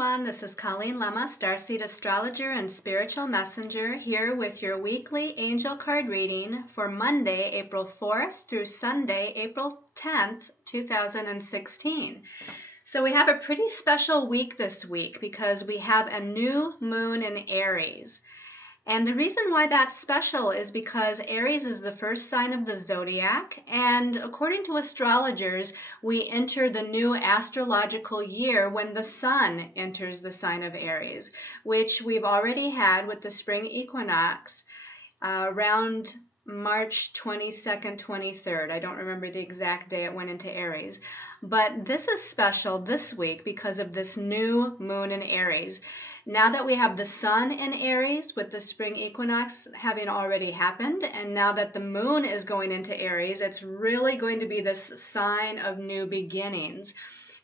everyone, this is Colleen Lemma, Starseed Astrologer and Spiritual Messenger, here with your weekly angel card reading for Monday, April 4th through Sunday, April 10th, 2016. So we have a pretty special week this week because we have a new moon in Aries. And the reason why that's special is because Aries is the first sign of the zodiac, and according to astrologers, we enter the new astrological year when the sun enters the sign of Aries, which we've already had with the spring equinox around March 22nd, 23rd. I don't remember the exact day it went into Aries. But this is special this week because of this new moon in Aries. Now that we have the sun in Aries with the spring equinox having already happened, and now that the moon is going into Aries, it's really going to be this sign of new beginnings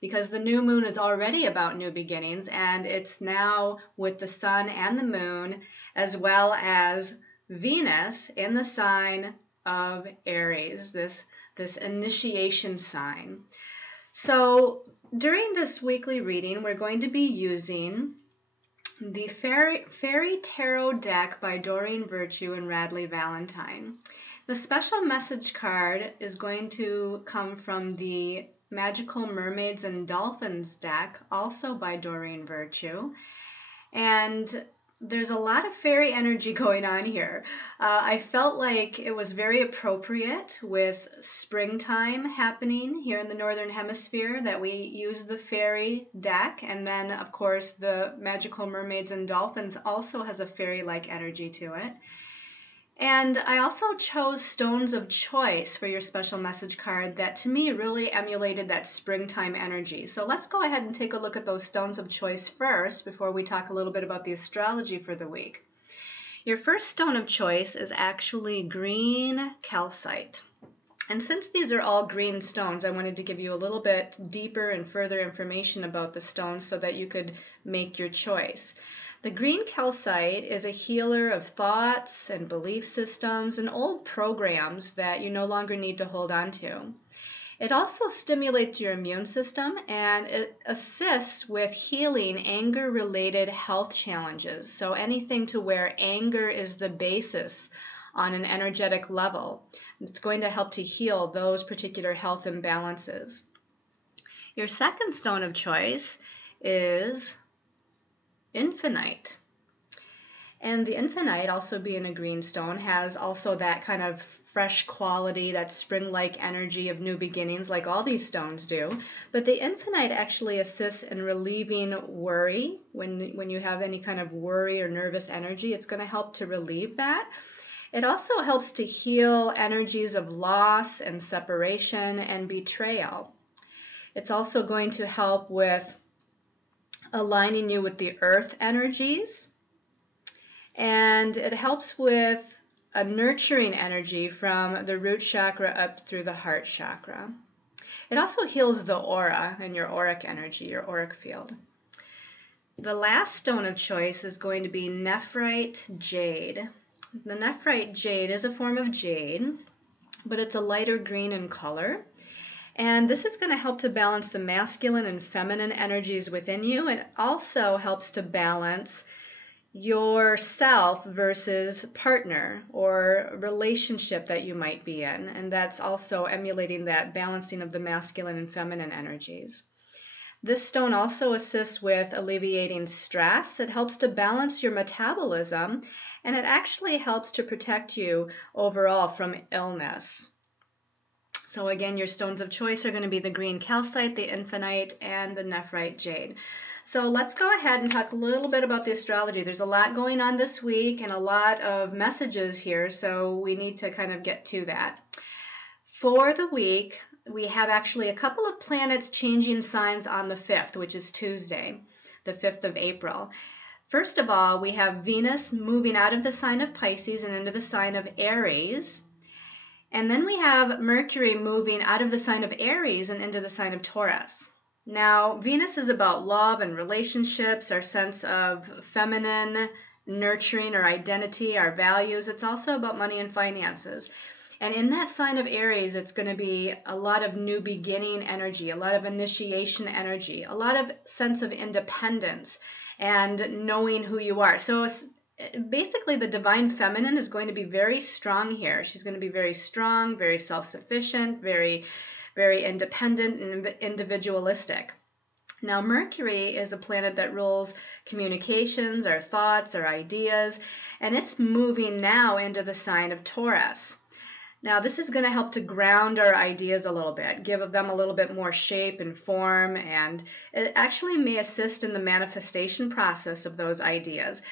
because the new moon is already about new beginnings, and it's now with the sun and the moon as well as Venus in the sign of Aries, this initiation sign. So during this weekly reading, we're going to be using the Fairy Tarot deck by Doreen Virtue and Radley Valentine. The special message card is going to come from the Magical Mermaids and Dolphins deck, also by Doreen Virtue. And there's a lot of fairy energy going on here. I felt like it was very appropriate with springtime happening here in the Northern Hemisphere that we use the fairy deck. And then, of course, the Magical Mermaids and Dolphins also has a fairy-like energy to it. And I also chose stones of choice for your special message card that to me really emulated that springtime energy. So let's go ahead and take a look at those stones of choice first before we talk a little bit about the astrology for the week. Your first stone of choice is actually green calcite. And since these are all green stones, I wanted to give you a little bit deeper and further information about the stones so that you could make your choice. The green calcite is a healer of thoughts and belief systems and old programs that you no longer need to hold on to. It also stimulates your immune system and it assists with healing anger-related health challenges. So anything to where anger is the basis on an energetic level, it's going to help to heal those particular health imbalances. Your second stone of choice is infinite. And the infinite, also being a green stone, has also that kind of fresh quality, that spring-like energy of new beginnings like all these stones do. But the infinite actually assists in relieving worry. When you have any kind of worry or nervous energy, it's going to help to relieve that. It also helps to heal energies of loss and separation and betrayal. It's also going to help with aligning you with the earth energies, and it helps with a nurturing energy from the root chakra up through the heart chakra. It also heals the aura and your auric energy, your auric field. The last stone of choice is going to be nephrite jade. The nephrite jade is a form of jade, but it's a lighter green in color. And this is going to help to balance the masculine and feminine energies within you, and also helps to balance yourself versus partner or relationship that you might be in. And that's also emulating that balancing of the masculine and feminine energies. This stone also assists with alleviating stress. It helps to balance your metabolism, and it actually helps to protect you overall from illness. So again, your stones of choice are going to be the green calcite, the infinite, and the nephrite jade. So let's go ahead and talk a little bit about the astrology. There's a lot going on this week and a lot of messages here, so we need to kind of get to that. For the week, we have actually a couple of planets changing signs on the 5th, which is Tuesday, the 5th of April. First of all, we have Venus moving out of the sign of Pisces and into the sign of Aries. And then we have Mercury moving out of the sign of Aries and into the sign of Taurus. Now, Venus is about love and relationships, our sense of feminine, nurturing, our identity, our values. It's also about money and finances. And in that sign of Aries, it's going to be a lot of new beginning energy, a lot of initiation energy, a lot of sense of independence and knowing who you are. So basically, the divine feminine is going to be very strong here. She's going to be very strong, very self-sufficient, very, very independent and individualistic. Now, Mercury is a planet that rules communications, our thoughts, our ideas, and it's moving now into the sign of Taurus. Now, this is going to help to ground our ideas a little bit, give them a little bit more shape and form, and it actually may assist in the manifestation process of those ideas.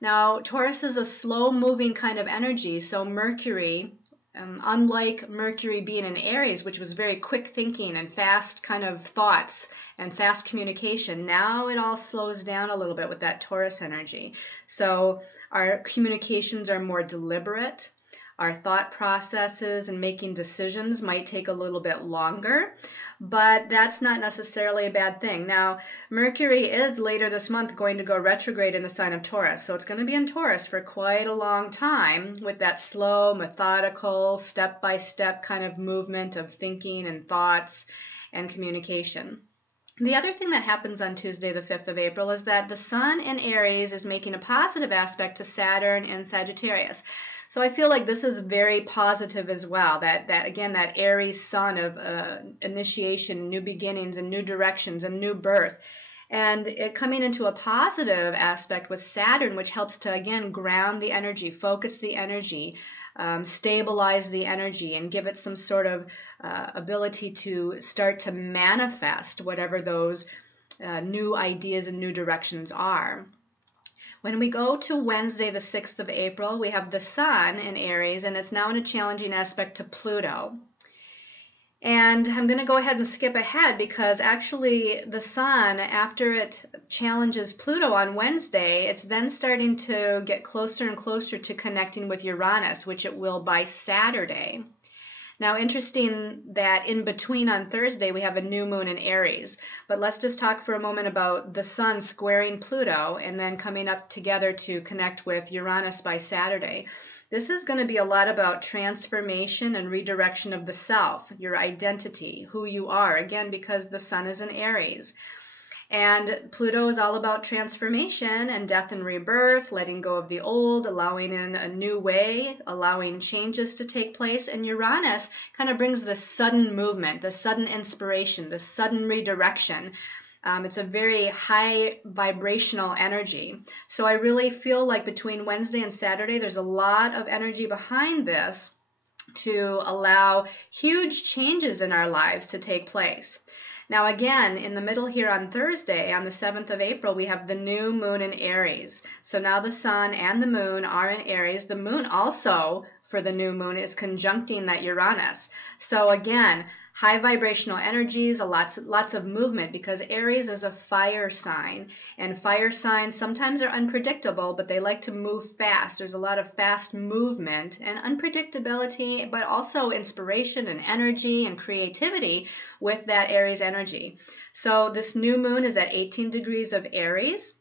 Now, Taurus is a slow-moving kind of energy, so Mercury, unlike Mercury being in Aries, which was very quick thinking and fast kind of thoughts and fast communication, now it all slows down a little bit with that Taurus energy. So our communications are more deliberate. Our thought processes and making decisions might take a little bit longer, but that's not necessarily a bad thing. Now, Mercury is later this month going to go retrograde in the sign of Taurus, so it's going to be in Taurus for quite a long time with that slow, methodical, step-by-step kind of movement of thinking and thoughts and communication. The other thing that happens on Tuesday, the 5th of April, is that the Sun in Aries is making a positive aspect to Saturn in Sagittarius. So I feel like this is very positive as well, that again, that Aries Sun of initiation, new beginnings, and new directions, and new birth. And it coming into a positive aspect with Saturn, which helps to, again, ground the energy, focus the energy, stabilize the energy, and give it some sort of ability to start to manifest whatever those new ideas and new directions are. When we go to Wednesday, the 6th of April, we have the Sun in Aries, and it's now in a challenging aspect to Pluto. And I'm going to go ahead and skip ahead because actually the Sun, after it challenges Pluto on Wednesday, it's then starting to get closer and closer to connecting with Uranus, which it will by Saturday. Now, interesting that in between on Thursday, we have a new moon in Aries. But let's just talk for a moment about the Sun squaring Pluto and then coming up together to connect with Uranus by Saturday. This is going to be a lot about transformation and redirection of the self, your identity, who you are, again, because the Sun is in Aries. And Pluto is all about transformation and death and rebirth, letting go of the old, allowing in a new way, allowing changes to take place. And Uranus kind of brings this sudden movement, the sudden inspiration, the sudden redirection. It's a very high vibrational energy. So I really feel like between Wednesday and Saturday, there's a lot of energy behind this to allow huge changes in our lives to take place. Now again, in the middle here on Thursday, on the 7th of April, we have the new moon in Aries. So now the Sun and the moon are in Aries. The moon also, for the new moon, is conjuncting that Uranus. So again, high vibrational energies, lots of movement, because Aries is a fire sign. And fire signs sometimes are unpredictable, but they like to move fast. There's a lot of fast movement and unpredictability, but also inspiration and energy and creativity with that Aries energy. So this new moon is at 18 degrees of Aries.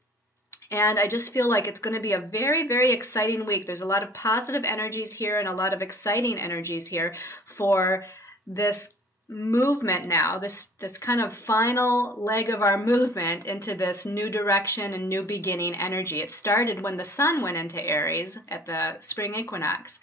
And I just feel like it's going to be a very, very exciting week. There's a lot of positive energies here and a lot of exciting energies here for this movement now, this kind of final leg of our movement into this new direction and new beginning energy. It started when the Sun went into Aries at the spring equinox,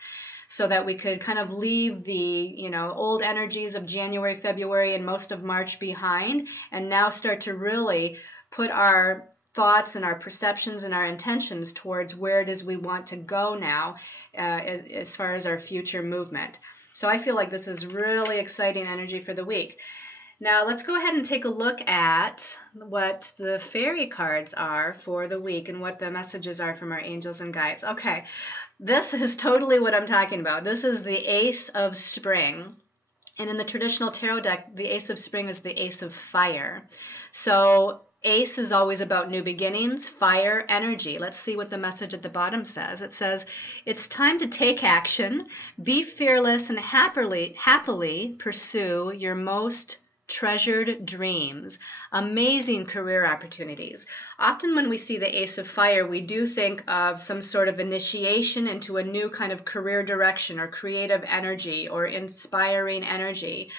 so that we could kind of leave the old energies of January, February, and most of March behind, and now start to really put our thoughts and our perceptions and our intentions towards where it is we want to go now as far as our future movement. So I feel like this is really exciting energy for the week. Now let's go ahead and take a look at what the fairy cards are for the week and what the messages are from our angels and guides. Okay, this is totally what I'm talking about. This is the Ace of Spring. And in the traditional tarot deck, the Ace of Spring is the Ace of Fire. So Ace is always about new beginnings, fire, energy. Let's see what the message at the bottom says. It says, it's time to take action, be fearless, and happily pursue your most treasured dreams, amazing career opportunities. Often when we see the Ace of Fire, we do think of some sort of initiation into a new kind of career direction or creative energy or inspiring energy.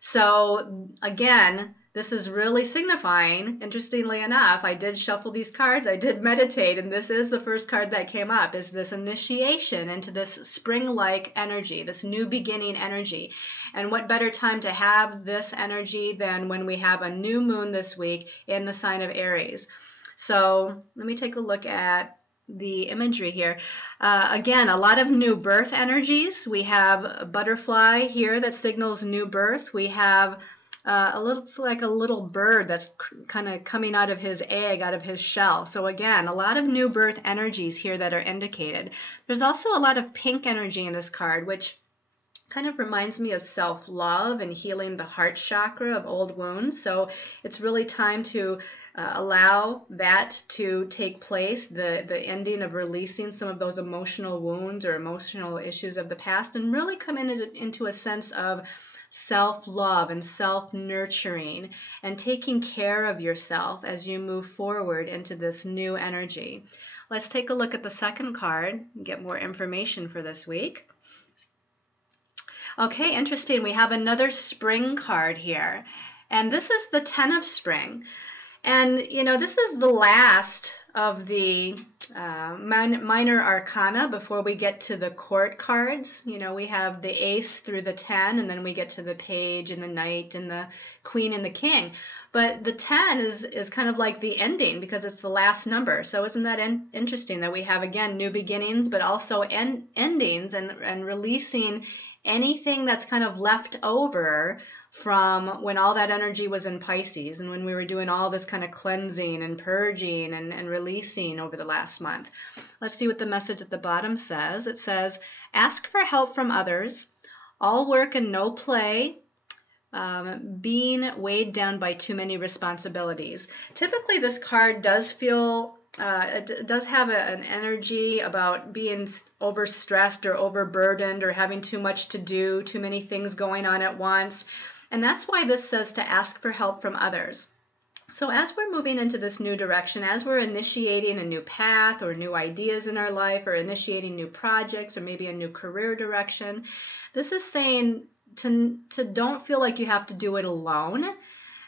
So again, this is really signifying, interestingly enough, I did shuffle these cards, I did meditate, and this is the first card that came up, is this initiation into this spring-like energy, this new beginning energy. And what better time to have this energy than when we have a new moon this week in the sign of Aries. So let me take a look at the imagery here. Again, a lot of new birth energies. We have a butterfly here that signals new birth. We have it's like a little bird that's kind of coming out of his egg, out of his shell. So again, a lot of new birth energies here that are indicated. There's also a lot of pink energy in this card, which kind of reminds me of self-love and healing the heart chakra of old wounds. So it's really time to allow that to take place, the ending of releasing some of those emotional wounds or emotional issues of the past, and really come into a sense of self-love and self-nurturing and taking care of yourself as you move forward into this new energy. Let's take a look at the second card and get more information for this week. Okay, interesting. We have another spring card here, and this is the 10 of spring. And, you know, this is the last of the minor arcana before we get to the court cards. You know, we have the ace through the 10, and then we get to the page and the knight and the queen and the king. But the 10 is kind of like the ending because it's the last number. So isn't that interesting that we have, again, new beginnings, but also endings and releasing anything that's kind of left over from when all that energy was in Pisces and when we were doing all this kind of cleansing and purging and releasing over the last month. Let's see what the message at the bottom says. It says, ask for help from others, all work and no play, being weighed down by too many responsibilities. Typically this card does feel it does have an energy about being overstressed or overburdened or having too much to do, too many things going on at once. And that's why this says to ask for help from others. So as we're moving into this new direction, as we're initiating a new path or new ideas in our life or initiating new projects or maybe a new career direction, this is saying to don't feel like you have to do it alone.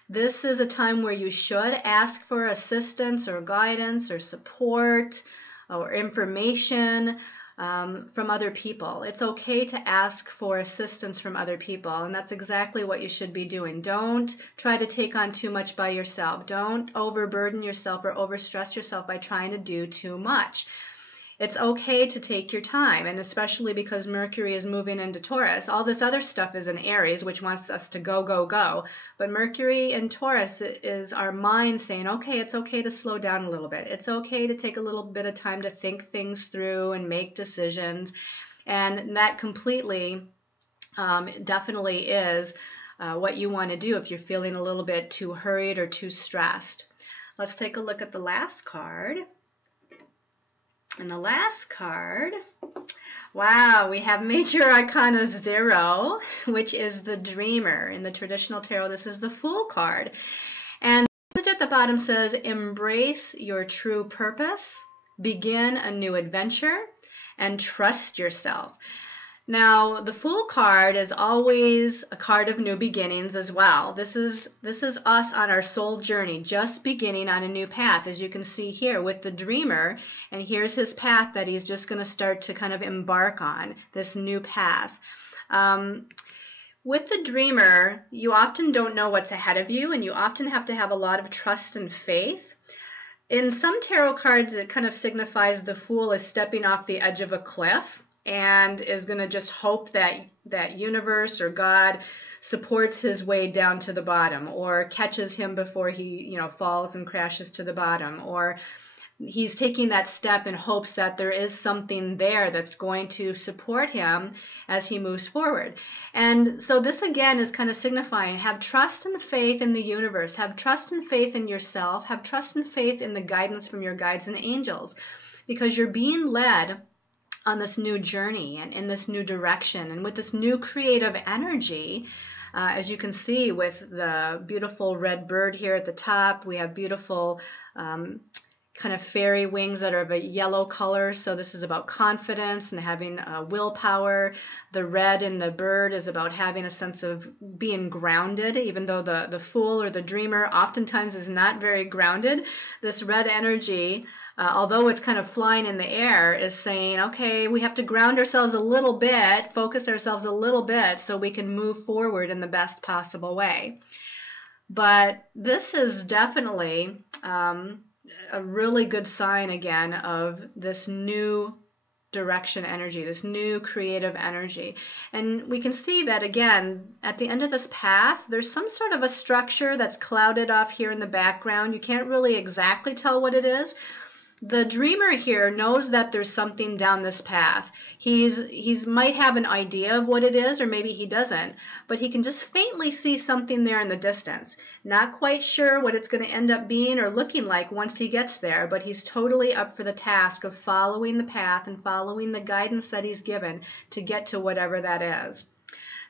This is a time where you should ask for assistance or guidance or support or information from other people. It's okay to ask for assistance from other people, and that's exactly what you should be doing. Don't try to take on too much by yourself. Don't overburden yourself or overstress yourself by trying to do too much. It's okay to take your time, and especially because Mercury is moving into Taurus. All this other stuff is in Aries, which wants us to go, go, go. But Mercury in Taurus is our mind saying, okay, it's okay to slow down a little bit. It's okay to take a little bit of time to think things through and make decisions. And that completely definitely is what you want to do if you're feeling a little bit too hurried or too stressed. Let's take a look at the last card. And the last card, wow, we have Major Arcana 0, which is the Dreamer. In the traditional tarot, this is the Fool card. And the message at the bottom says, embrace your true purpose, begin a new adventure, and trust yourself. Now, the Fool card is always a card of new beginnings as well. This is us on our soul journey, just beginning on a new path, as you can see here with the Dreamer. And here's his path that he's just going to start to kind of embark on, this new path. With the Dreamer, you often don't know what's ahead of you, and you often have to have a lot of trust and faith. In some tarot cards, it kind of signifies the Fool is stepping off the edge of a cliff and is going to just hope that universe or God supports his way down to the bottom, or catches him before he falls and crashes to the bottom, or he's taking that step in hopes that there is something there that's going to support him as he moves forward. And so this again is kind of signifying, have trust and faith in the universe, have trust and faith in yourself, have trust and faith in the guidance from your guides and angels, because you're being led on this new journey and in this new direction and with this new creative energy. As you can see with the beautiful red bird here at the top, we have beautiful kind of fairy wings that are of a yellow color. So this is about confidence and having willpower. The red in the bird is about having a sense of being grounded, even though the fool or the dreamer oftentimes is not very grounded. This red energy, although it's kind of flying in the air, is saying, okay, we have to ground ourselves a little bit, focus ourselves a little bit so we can move forward in the best possible way. But this is definitely a really good sign again of this new direction energy, this new creative energy. And we can see that again at the end of this path, there's some sort of a structure that's clouded off here in the background. You can't really exactly tell what it is. The dreamer here knows that there's something down this path. He's might have an idea of what it is, or maybe he doesn't, but he can just faintly see something there in the distance. Not quite sure what it's going to end up being or looking like once he gets there, but he's totally up for the task of following the path and following the guidance that he's given to get to whatever that is.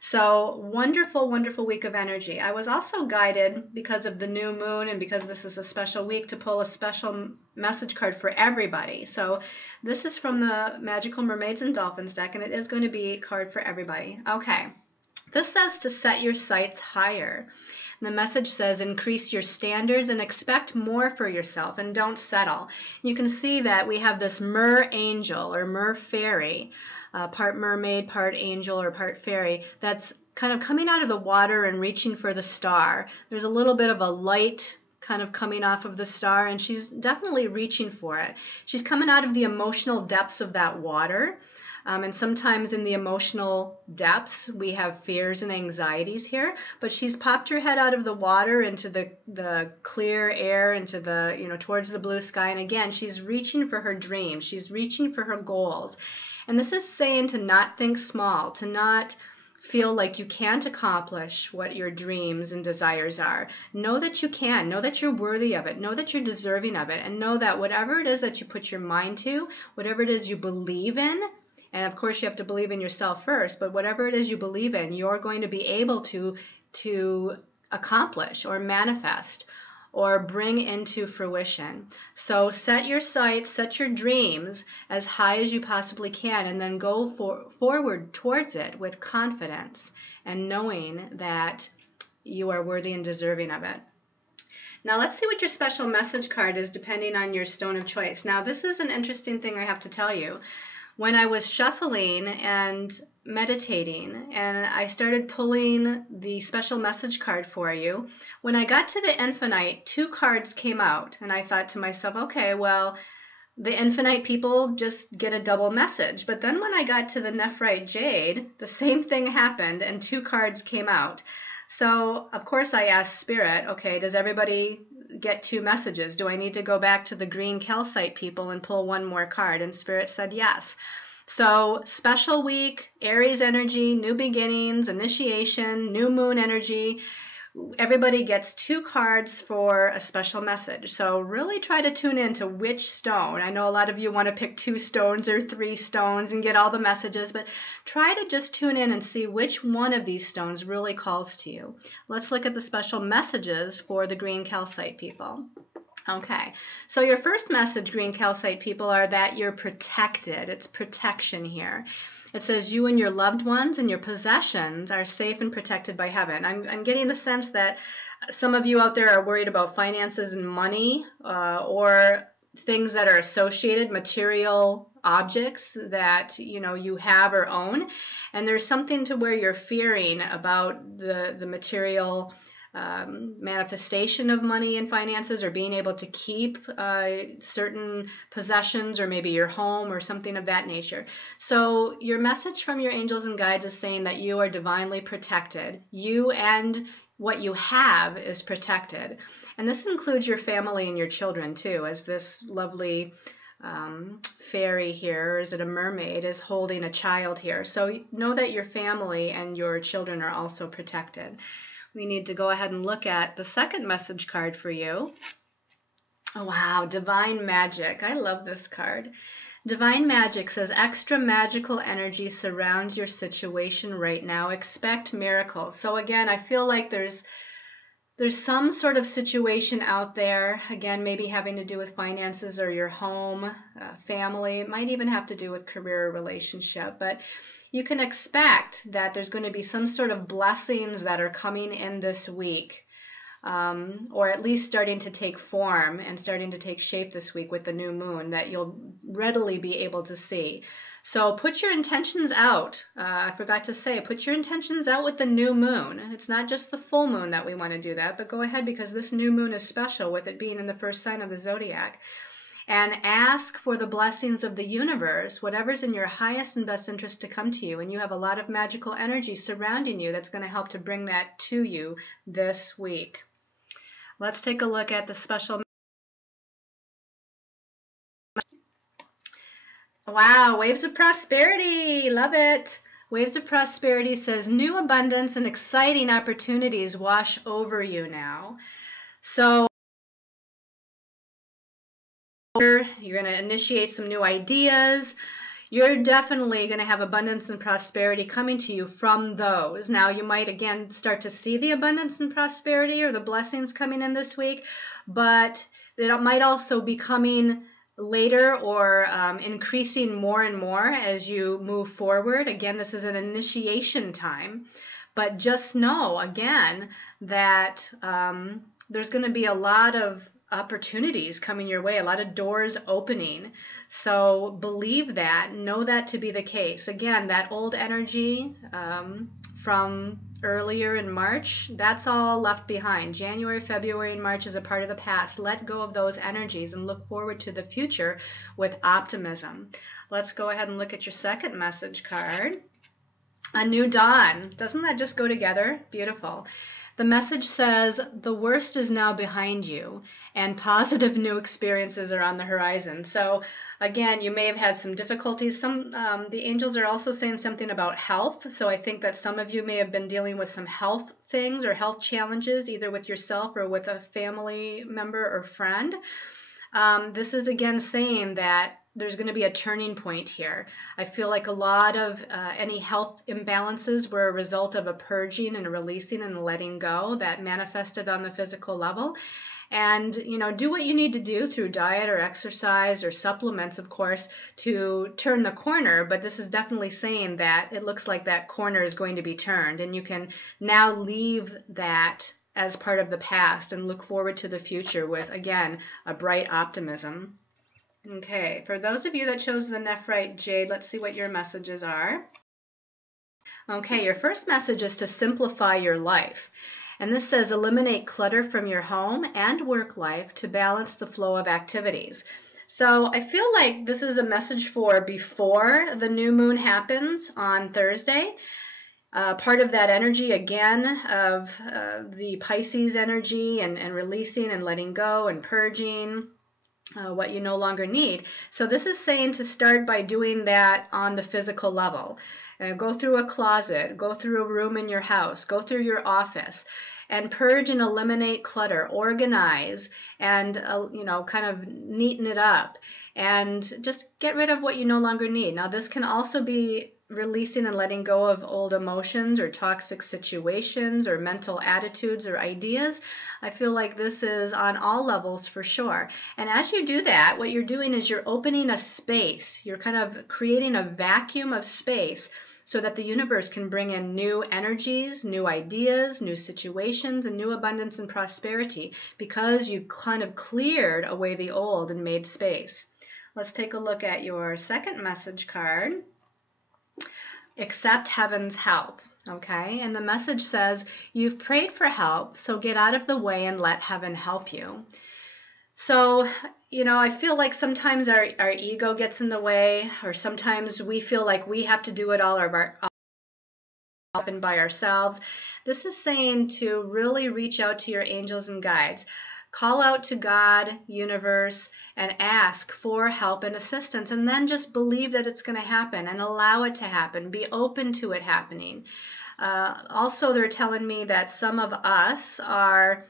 So wonderful, wonderful week of energy. I was also guided, because of the new moon and because this is a special week, to pull a special message card for everybody. So this is from the Magical Mermaids and Dolphins deck, and it is going to be a card for everybody. Okay, this says to set your sights higher. The message says increase your standards and expect more for yourself and don't settle. You can see that we have this mer angel or mer fairy, part mermaid, part angel, or part fairy, that's kind of coming out of the water and reaching for the star. There's a little bit of a light kind of coming off of the star, and she's definitely reaching for it. She's coming out of the emotional depths of that water. And sometimes in the emotional depths, we have fears and anxieties here, but she's popped her head out of the water into the clear air, into the, towards the blue sky. And again, she's reaching for her dreams. She's reaching for her goals. And this is saying to not think small, to not feel like you can't accomplish what your dreams and desires are. Know that you can. Know that you're worthy of it. Know that you're deserving of it. And know that whatever it is that you put your mind to, whatever it is you believe in, and of course you have to believe in yourself first, but whatever it is you believe in, you're going to be able to accomplish or manifest or bring into fruition. So set your sights, set your dreams as high as you possibly can, and then go forward towards it with confidence and knowing that you are worthy and deserving of it. Now let's see what your special message card is depending on your stone of choice. Now this is an interesting thing I have to tell you. When I was shuffling and meditating and I started pulling the special message card for you, when I got to the Infinite, 2 cards came out, and I thought to myself, okay, well, the Infinite people just get a double message. But then when I got to the Nephrite Jade, the same thing happened and 2 cards came out. So of course I asked Spirit, okay, does everybody get 2 messages? Do I need to go back to the green calcite people and pull 1 more card? And Spirit said yes. So special week, Aries energy, new beginnings, initiation, new moon energy. Everybody gets 2 cards for a special message. So really try to tune in to which stone. I know a lot of you want to pick 2 stones or 3 stones and get all the messages, but try to just tune in and see which one of these stones really calls to you. Let's look at the special messages for the green calcite people. Okay, so your first message, green calcite people, are that you're protected. It's protection here. It says you and your loved ones and your possessions are safe and protected by heaven. I'm getting the sense that some of you out there are worried about finances and money or things that are associated, material objects that you have or own. And there's something to where you're fearing about the material manifestation of money and finances, or being able to keep certain possessions, or maybe your home or something of that nature. So your message from your angels and guides is saying that you are divinely protected. You and what you have is protected. And this includes your family and your children too, as this lovely fairy here, or is it a mermaid, is holding a child here. So know that your family and your children are also protected. We need to go ahead and look at the second message card for you. Oh, wow, Divine Magic. I love this card. Divine Magic says extra magical energy surrounds your situation right now. Expect miracles. So again, I feel like there's some sort of situation out there, again, maybe having to do with finances or your home, family. It might even have to do with career or relationship. But you can expect that there's going to be some sort of blessings that are coming in this week. Or at least starting to take form and starting to take shape this week with the new moon that you'll readily be able to see. So put your intentions out. I forgot to say, put your intentions out with the new moon. It's not just the full moon that we want to do that, but go ahead because this new moon is special with it being in the first sign of the zodiac. And ask for the blessings of the universe, whatever's in your highest and best interest to come to you. And you have a lot of magical energy surrounding you that's going to help to bring that to you this week. Let's take a look at the special. Wow, Waves of Prosperity. Love it. Waves of Prosperity says new abundance and exciting opportunities wash over you now. So you're going to initiate some new ideas. You're definitely going to have abundance and prosperity coming to you from those. Now, you might, again, start to see the abundance and prosperity or the blessings coming in this week, but it might also be coming later or increasing more and more as you move forward. Again, this is an initiation time, but just know, again, that there's going to be a lot of opportunities coming your way, a lot of doors opening. So believe that, know that to be the case. Again, that old energy from earlier in March, that's all left behind. January, February, and March is a part of the past. Let go of those energies and look forward to the future with optimism. Let's go ahead and look at your second message card. A new dawn. Doesn't that just go together? Beautiful. The message says, the worst is now behind you, and positive new experiences are on the horizon. So again, you may have had some difficulties. The angels are also saying something about health. So I think that some of you may have been dealing with some health things or health challenges, either with yourself or with a family member or friend. This is again saying that there's going to be a turning point here. I feel like a lot of any health imbalances were a result of a purging and a releasing and a letting go that manifested on the physical level. And, do what you need to do through diet or exercise or supplements, of course, to turn the corner. But this is definitely saying that it looks like that corner is going to be turned. And you can now leave that as part of the past and look forward to the future with, again, a bright optimism. Okay, for those of you that chose the Nephrite Jade, let's see what your messages are. Okay, your first message is to simplify your life. And this says eliminate clutter from your home and work life to balance the flow of activities. So I feel like this is a message for before the new moon happens on Thursday. Part of that energy, again, of the Pisces energy and releasing and letting go and purging. What you no longer need. So this is saying to start by doing that on the physical level. Go through a closet, go through a room in your house, go through your office, and purge and eliminate clutter, organize, and kind of neaten it up, and just get rid of what you no longer need. Now this can also be releasing and letting go of old emotions or toxic situations or mental attitudes or ideas. I feel like this is on all levels for sure. And as you do that, what you're doing is you're opening a space. You're kind of creating a vacuum of space so that the universe can bring in new energies, new ideas, new situations, and new abundance and prosperity because you've kind of cleared away the old and made space. Let's take a look at your second message card. Accept heaven's help, okay? And the message says, you've prayed for help, so get out of the way and let heaven help you. So, I feel like sometimes our ego gets in the way, or sometimes we feel like we have to do it all by ourselves. This is saying to really reach out to your angels and guides. Call out to God, universe, and ask for help and assistance, and then just believe that it's going to happen and allow it to happen. Be open to it happening. Also, they're telling me that some of us are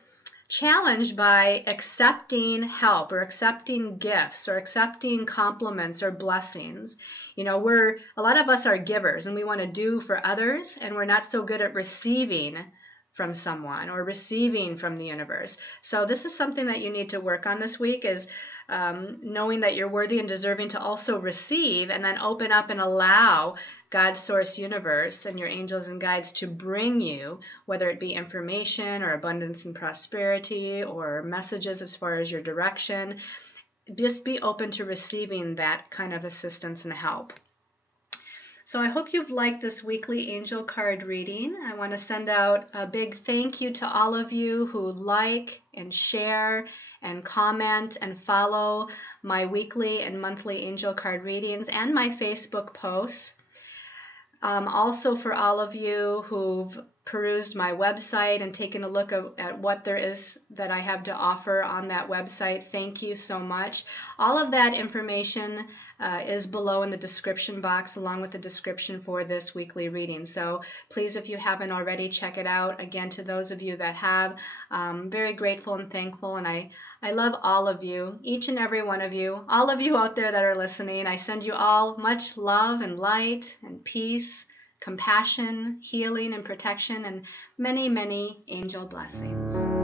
challenged by accepting help or accepting gifts or accepting compliments or blessings. You know, a lot of us are givers and we want to do for others, and we're not so good at receiving from someone or receiving from the universe. So this is something that you need to work on this week, is knowing that you're worthy and deserving to also receive, and then open up and allow God's source universe and your angels and guides to bring you, whether it be information or abundance and prosperity or messages as far as your direction. Just be open to receiving that kind of assistance and help. So I hope you've liked this weekly angel card reading. I want to send out a big thank you to all of you who like and share and comment and follow my weekly and monthly angel card readings and my Facebook posts. Also for all of you who've perused my website and taken a look at what there is that I have to offer on that website, thank you so much. All of that information is below in the description box, along with the description for this weekly reading. So please, if you haven't already, check it out. Again, to those of you that have, very grateful and thankful, and I love all of you, each and every one of you, all of you out there that are listening. I send you all much love and light and peace, compassion, healing, and protection, and many, many angel blessings.